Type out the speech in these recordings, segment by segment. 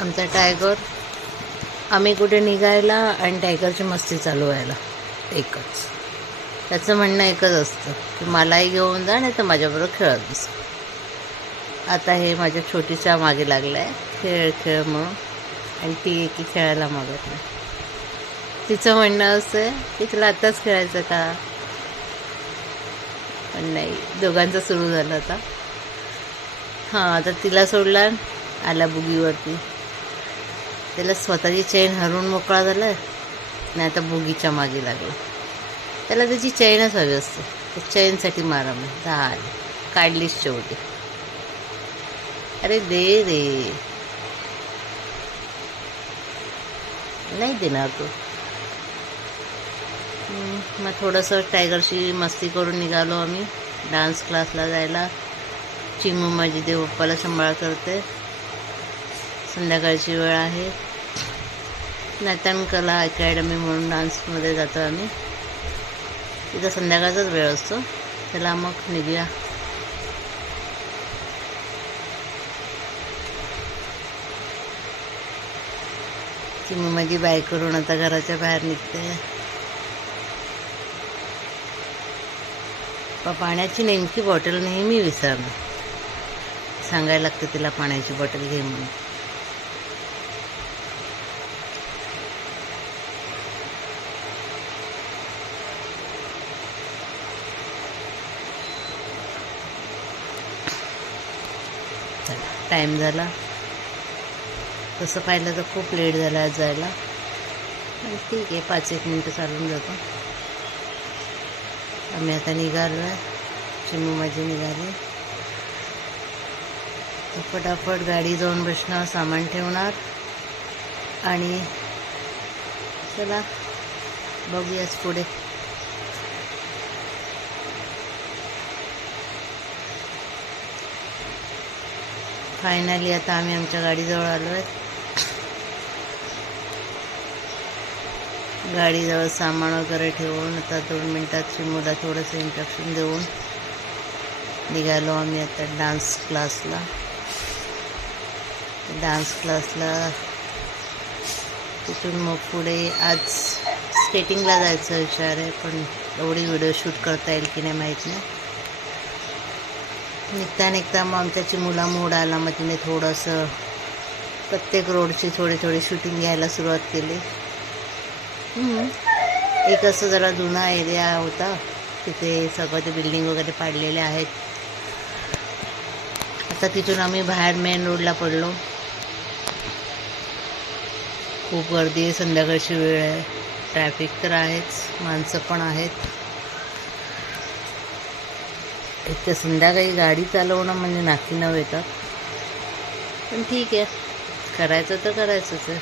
आमचा टायगर, आम्ही कुठे निघायला आणि टायगरची मस्ती चालू व्हायला एकच. त्याचं म्हणणं एकच असतं की मलाही घेऊन जा, नाही तर माझ्याबरोबर खेळत बस. आता हे माझ्या छोटीच्या मागे लागलं आहे, खेळ खेळ म्हणून, आणि ती एकी खेळायला मागत नाही. तिचं म्हणणं असं आहे की तुला आत्ताच खेळायचं का, पण नाही, दोघांचं सुरू झालं आता. हां, आता तिला सोडला, आला बुगीवरती. त्याला स्वतःची चेन हरवून मोकळा झाला आहे, नाही आता बुगीच्या मागे लागला. त्याला त्याची चेनच हवी असते, त्या चेनसाठी मारामारी झाली, काढलीच शेवटी. अरे दे रे, नाही देणार तू. मग थोडंसं टायगरशी मस्ती करून निघालो आम्ही डान्स क्लासला जायला. चिमू माझी देवप्पाला सांभाळ करते. संध्याकाळची वेळ आहे. नर्तन कला अकॅडमी म्हणून डान्समध्ये जातो आम्ही. तिथं संध्याकाळचाच वेळ असतो. चला मग निघूया. चिमू माझी बाय करून आता घराच्या बाहेर निघते. पाण्याची नेमकी बॉटल नेहमी विसरणार. सांगायला लागतं तिला पाण्याची बॉटल घे म्हणून. चला, टाईम झाला. तसं पाहिलं तर खूप लेट झाला आज जायला. ठीक आहे, 5-1 मिनटं चालून जातो. आम्ही आता निघालो आहे. चिमू माझी निघाली. फटाफट गाडी जाऊन बसणार, सामान ठेवणार आणि चला बघूयाच पुढे. फायनली आता आम्ही आमच्या गाडीजवळ आलो आहे. गाडीजवळ सामान वगैरे ठेवून आता 2 मिनटात चिमूला थोडंसं इंस्ट्रक्शन देऊन निघालो आम्ही आता डान्स क्लासला. तिथून मग पुढे आज स्केटिंगला जायचा विचार आहे, पण एवढी व्हिडिओ शूट करता येईल की नाही माहीत नाही. निघता मग आमच्या चिमूला मूड आला. मग तिने थोडंसं प्रत्येक रोडची थोडी शूटिंग घ्यायला सुरुवात केली. एक असं जरा जुना एरिया होता, तिथे सगळं ते बिल्डिंग वगैरे पाडलेले आहेत. आता तिथून आम्ही बाहेर मेन रोडला पडलो. खूप गर्दी आहे, संध्याकाळची वेळ आहे, ट्रॅफिक तर आहेच, माणसं पण आहेत. इतक्या संध्याकाळी गाडी चालवणं म्हणजे नाकी नव येतात. पण ठीक आहे, करायचं तर करायचंच आहे.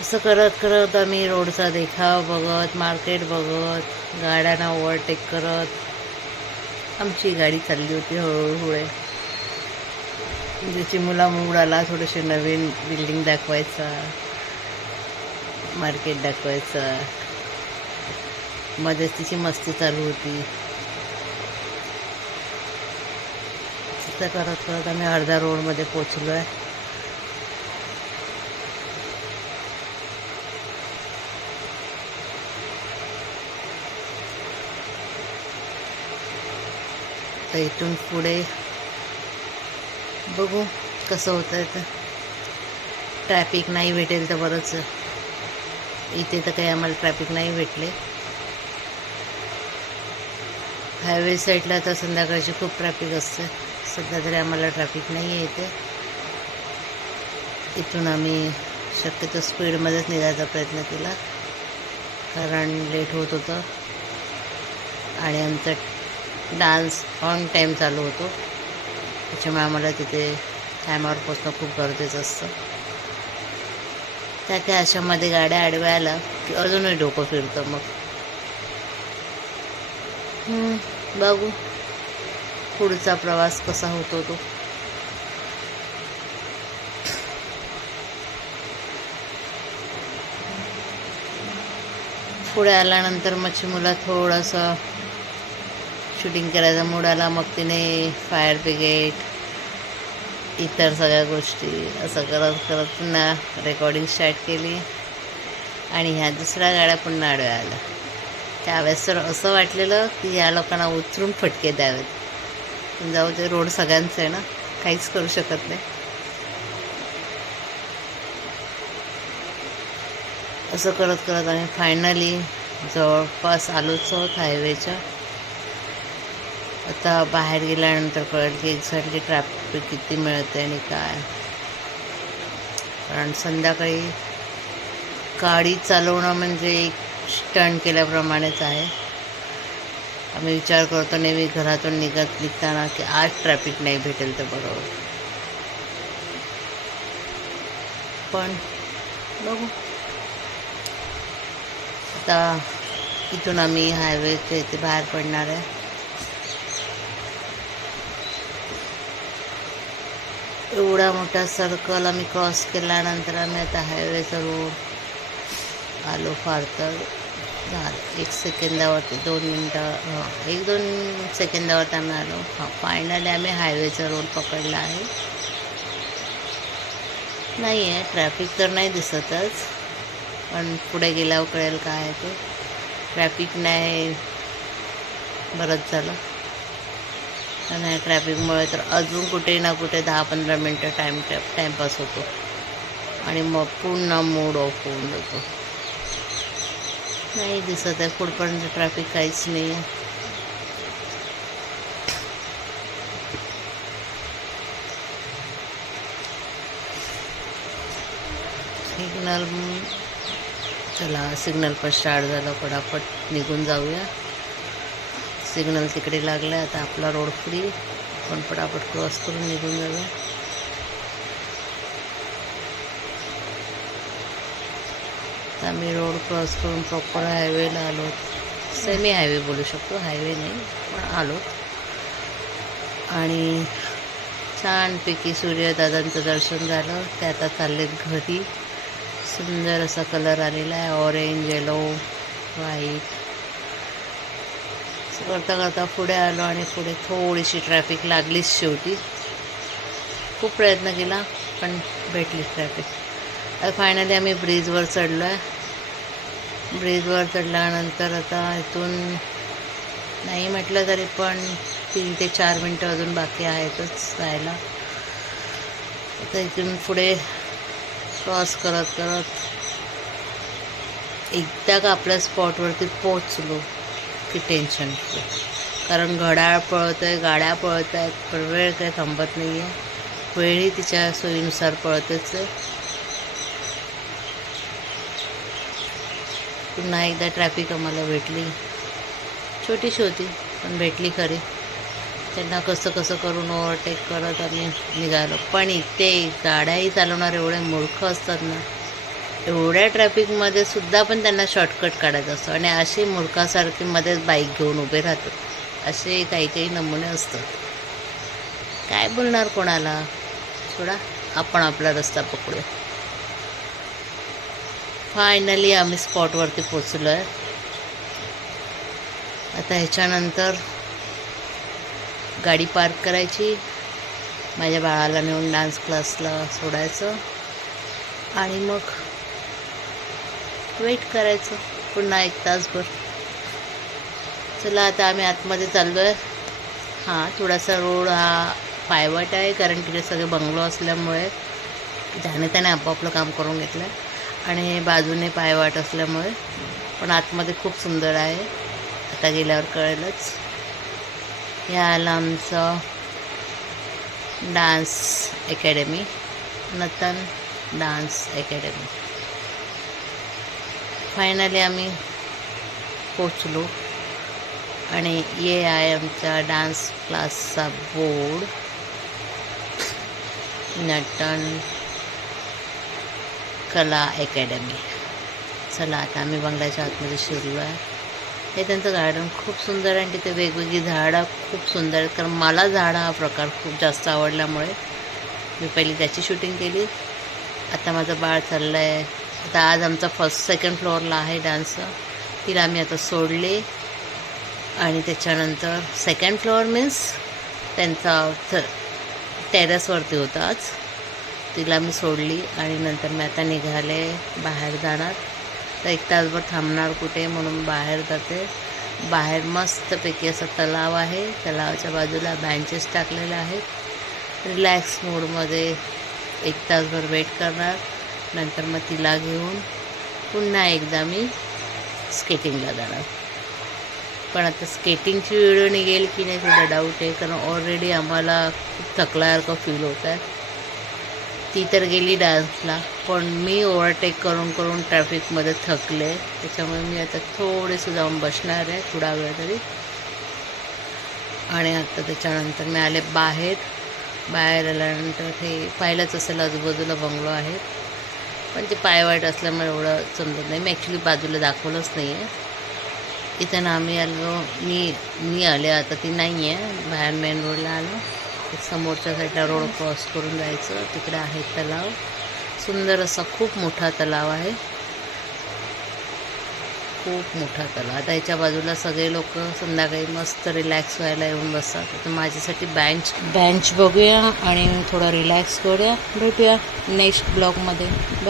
असं करत आम्ही रोडचा देखाव बघत, मार्केट बघत, गाड्यांना ओव्हरटेक करत आमची गाडी चालली होती हळूहळू. ज्याची मुला मूड आला थोडेसे नवीन बिल्डिंग दाखवायचा, मार्केट दाखवायचा. मध्येच तिची मस्ती चालू होती. असं करत आम्ही अर्ध्या रोडमध्ये पोचलो आहे. तर इथून पुढे बघू कसं होतं आहे. तर ट्रॅफिक नाही भेटेल तर बरंच. इथे तर काही आम्हाला ट्रॅफिक नाही भेटले. हायवे साईडला तर संध्याकाळची खूप ट्रॅफिक असते. सध्या तरी आम्हाला ट्रॅफिक नाही आहे इथे. इथून आम्ही शक्यतो स्पीडमध्येच निघायचा प्रयत्न केला, कारण लेट होत होतं आणि आमचा डान्स ऑन टाईम चालू होतो. त्याच्यामुळे आम्हाला तिथे टायमावर पोचणं खूप गरजेचं असतं. त्या अशामध्ये गाड्या आडव्या आल्या की अजूनही डोकं फिरतं. मग बघू पुढचा प्रवास कसा होतो तो. पुढे आल्यानंतर मग चिमूला थोडंसं शूटिंग करायचा मूड आला. मग तिने फायर ब्रिगेड, इतर सगळ्या गोष्टी असं करत करत पुन्हा रेकॉर्डिंग स्टार्ट केली आणि ह्या दुसऱ्या गाड्या पुन्हा आडव्या आल्या. त्यावेळेस तर असं वाटलेलं की या लोकांना उतरून फटके द्यावेत. पण जाऊ दे, रोड सगळ्यांचं आहे ना, काहीच करू शकत नाही. असं करत करत आम्ही फायनली जवळपास आलोच आहोत हायवेच्या. आता बाहेर गेल्यानंतर कळेल की एक्झॅक्टली ट्रॅफिक किती मिळते आणि काय. कारण संध्याकाळी गाडी चालवणं म्हणजे एक स्टंट केल्याप्रमाणेच आहे. आम्ही विचार करतो नेहमी घरातून निघताना की आज ट्रॅफिक नाही भेटेल तर बरोबर. पण बघू. आता इथून आम्ही हायवेच्या इथे बाहेर पडणार आहे. एवढा मोठा सर्कल आम्ही क्रॉस केल्यानंतर आम्ही आता हायवेचा रोड आलो. फार तर झालं 1 सेकंदावरती 2 मिनटं 1-2 सेकंदावरती आम्ही आलो. फायनली आम्ही हायवेचा रोड पकडला आहे. नाही आहे ट्रॅफिक तर नाही दिसतच, पण पुढे गेल्यावर कळेल काय आहे ते. ट्रॅफिक नाही, बरंच झालं. आणि ट्रॅफिकमुळे तर अजून कुठे ना कुठे 10-15 मिनटं टाईमपास होतो आणि मग पुन्हा मूड ऑफ होऊन जातो. नाही दिसत आहे पुढपर्यंत ट्रॅफिक, काहीच नाही आहे. सिग्नल, चला सिग्नल पण स्टार्ट झालं, पटापट निघून जाऊया. सिग्नल तिकडे लागलं, आता आपला रोड फ्री, पण पटापट क्रॉस करून निघून जाऊया. आम्ही रोड क्रॉस करून प्रॉपर हायवेला आलो. सेमी हायवे बोलू शकतो, हायवे नाही पण आलो. आणि छानपैकी सूर्यदादांचं दर्शन झालं. ते आता चाललेत घरी. सुंदर असा कलर आलेला आहे, ऑरेंज, येलो, व्हाईट. करता करता पुढे आलो आणि पुढे थोडीशी ट्रॅफिक लागलीच शेवटी. खूप प्रयत्न केला पण भेटली ट्रॅफिक. आता फायनली आम्ही ब्रिजवर चढलो आहे. ब्रिजवर चढल्यानंतर आता इथून नाही म्हटलं तरी पण 3 ते 4 मिनटं अजून बाकी आहेतच जायला. आता इथून पुढे क्रॉस करत करत एकदा का आपल्या स्पॉटवरती पोहोचलो की टेन्शन फ्री. कारण घड्याळ पळत आहे, गाड्या पळत आहेत, पण वेळ काही थांबत नाही आहे. वेळही तिच्या सोयीनुसार पळतेच आहे. पुन्हा एकदा ट्रॅफिक आम्हाला भेटली. छोटीशी होती पण भेटली खरी. त्यांना कसं कसं करून ओव्हरटेक करत आम्ही निघालो. पण इथे गाड्याही चालवणार एवढे मूर्ख असतात ना, एवढ्या ट्रॅफिकमध्ये सुद्धा पण त्यांना शॉर्टकट काढायचं असतं आणि असे मूर्खासारखे मध्येच बाईक घेऊन उभे राहतात. असे काही काही नमुने असतात. काय बोलणार कोणाला, सोडा, आपण आपला रस्ता पकडूया. फायनली आम्ही स्पॉटवरती पोचलो आहे. आता ह्याच्यानंतर गाडी पार्क करायची, माझ्या बाळाला नेऊन डान्स क्लासला सोडायचं आणि मग वेट करायचं पुन्हा 1 तासभर. चला आता आम्ही आतमध्ये चाललो आहे. हां, थोडासा रोड हा पायवाट आहे, कारण तिकडे सगळे बंगलो असल्यामुळे ज्याने त्याने आपापलं काम करून घेतलं आहे आणि बाजूने पायवाट असल्यामुळे. पण आतमध्ये खूप सुंदर आहे, आता गेल्यावर कळेलच. हे आलं आमचं dance academy, Natan dance academy. Finally आम्ही पोचलो आणि ये आहे आमच्या डान्स क्लासचा बोर्ड, नटन कला अकॅडमी. चला आता आम्ही बंगल्याच्या आतमध्ये शिरलो आहे. हे त्यांचं गार्डन खूप सुंदर आहे आणि तिथे वेगवेगळी झाडं खूप सुंदर आहेत. कारण मला झाडं हा प्रकार खूप जास्त आवडल्यामुळे मी पहिली त्याची शूटिंग केली. आता माझं बाळ चाललं आहे. आता आज आमचा सेकंड फ्लोअरला आहे डान्सचं. तिला आम्ही आता सोडले आणि त्याच्यानंतर सेकंड फ्लोअर मीन्स त्यांचा टेरेसवरती होतं आज. तिला मी सोडली आणि नंतर मी आता निघाले, बाहेर जाणार. तर 1 तासभर थांबणार कुठे म्हणून बाहेर जाते. बाहेर मस्तपैकी असा तलाव आहे. तलावाच्या बाजूला बेंचेस टाकलेले आहेत. रिलॅक्स मूडमध्ये 1 तासभर वेट करणार. नंतर मग तिला घेऊन पुन्हा एकदा मी स्केटिंगला जाणार. पण आता स्केटिंगची व्हिडिओ निघेल की नाही थोडा डाऊट आहे, कारण ऑलरेडी आम्हाला खूप थकल्यासारखं फील होत आहे. ती तर गेली डान्सला, पण मी ओव्हरटेक करून करून ट्रॅफिकमध्ये थकले. त्याच्यामुळे मी आता थोडेसे जाऊन बसणार आहे थोडा वेळ तरी. आणि आता त्याच्यानंतर मी आले बाहेर. बाहेर आल्यानंतर हे पाहिलंच असेल आजूबाजूला बंगलो आहेत, पण ते पाय वाईट असल्यामुळे एवढं समजत नाही. मी ॲक्च्युली बाजूला दाखवलंच नाही आहे. इथं ना आम्ही आलो, मी आले, आता ती नाही आहे. बाहेर मेन रोडला आलो. समोरच्या साईडला रोड क्रॉस करून जायचं. तिकडे आहे तलाव, सुंदर असा खूप मोठा तलाव आहे, खूप मोठा तलाव. आता याच्या बाजूला सगळे लोक संध्याकाळी मस्त रिलॅक्स व्हायला येऊन बसतात. तर माझ्यासाठी बेंच बघूया आणि थोडं रिलॅक्स करूया. भेटूया नेक्स्ट ब्लॉगमध्ये.